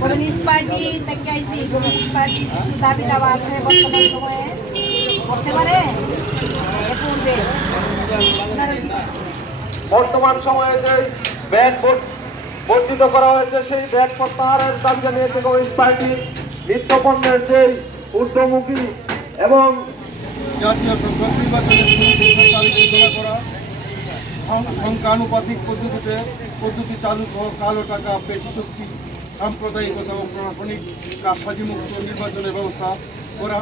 Communist party থেকে আইসি। Communist party কিছু দাবি দাওয়া আছে বর্তমান সময়ে করতে পারে। বর্তমান সময়ে যে ব্যাট বর্ধিত করা হয়েছে সেই ব্যাট প্রত্যাহারের দাবি জানিয়েছে কমিউনিস্ট পার্টি। নিত্যপণ্যের যে ঊর্ধ্বমুখী এবং জাতীয় সংসদ নির্বাচনের ঘোষণা করা, সংখ্যানুপাতিক পদ্ধতি চালু সহ কালো টাকা, পেশি শক্তি, সাম্প্রদায়িকতা ও প্রশাসনিক কারসাজিমুক্ত নির্বাচনের ব্যবস্থা করা,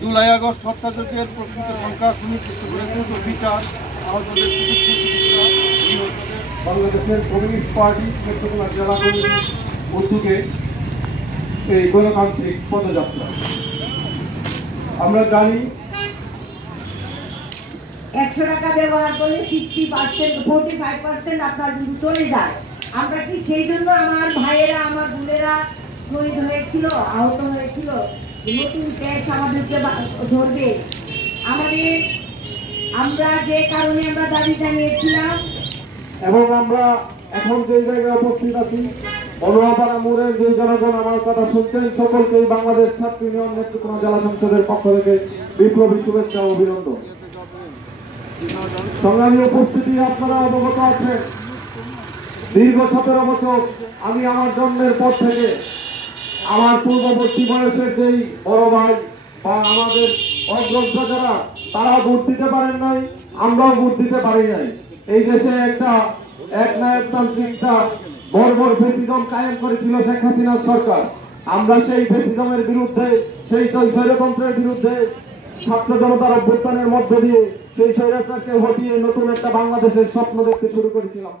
জুলাই আগস্ট হত্যাযজ্ঞের প্রকৃত সংখ্যা সুনির্দিষ্ট করে দ্রুত বিচার, আহতদের বাংলাদেশের কমিউনিস্ট পার্টি নেত্রকোনা জেলা কমিটির উদ্যোগে এই গণতান্ত্রিক পদযাত্রা। আমরা জানি 100 টাকা ব্যবহার করলে 60% 45% আপনার কিন্তু চলে যায়। আমরা কি সেই জন্য আমার ভাইয়েরা আমার বোনেরা শহীদ হয়েছিল, আহত হয়েছিল, নতুন ট্যাক্স আমাদেরকে ধরবে আমরা যে কারণে আমরা দাবি জানিয়েছিলাম। এবং আমরা এখন যে জায়গায় উপস্থিত আছি, মনোয়াপাড়া মোড়ের যে জনগণ আমার কথা শুনছেন সকলকেই বাংলাদেশ ছাত্র ইউনিয়ন নেত্রকোনা জেলা সংসদের পক্ষ থেকে বিপ্লবী শুভেচ্ছা ও অভিনন্দন। সংগ্রামী উপস্থিতি, আপনারা অবগত আছেন দীর্ঘ 17 বছর আমি আমার জন্মের পর থেকে আমার পূর্ববর্তী বয়সের যেই বড় ভাই বা আমাদের অগ্রজ যারা তারা ভোট দিতে পারেন নাই, আমরাও ভোট দিতে পারি নাই। এই দেশে একটা একনায়কতান্ত্রিকটা বর্বর ফ্যাসিজম কায়েম করেছিল শেখ হাসিনার সরকার। আমরা সেই ফ্যাসিজমের বিরুদ্ধে, সেই স্বৈরতন্ত্রের বিরুদ্ধে ছাত্র জনতার অভ্যুত্থানের মধ্য দিয়ে সেই স্বৈরাচারকে হটিয়ে নতুন একটা বাংলাদেশের স্বপ্ন দেখতে শুরু করেছিলাম।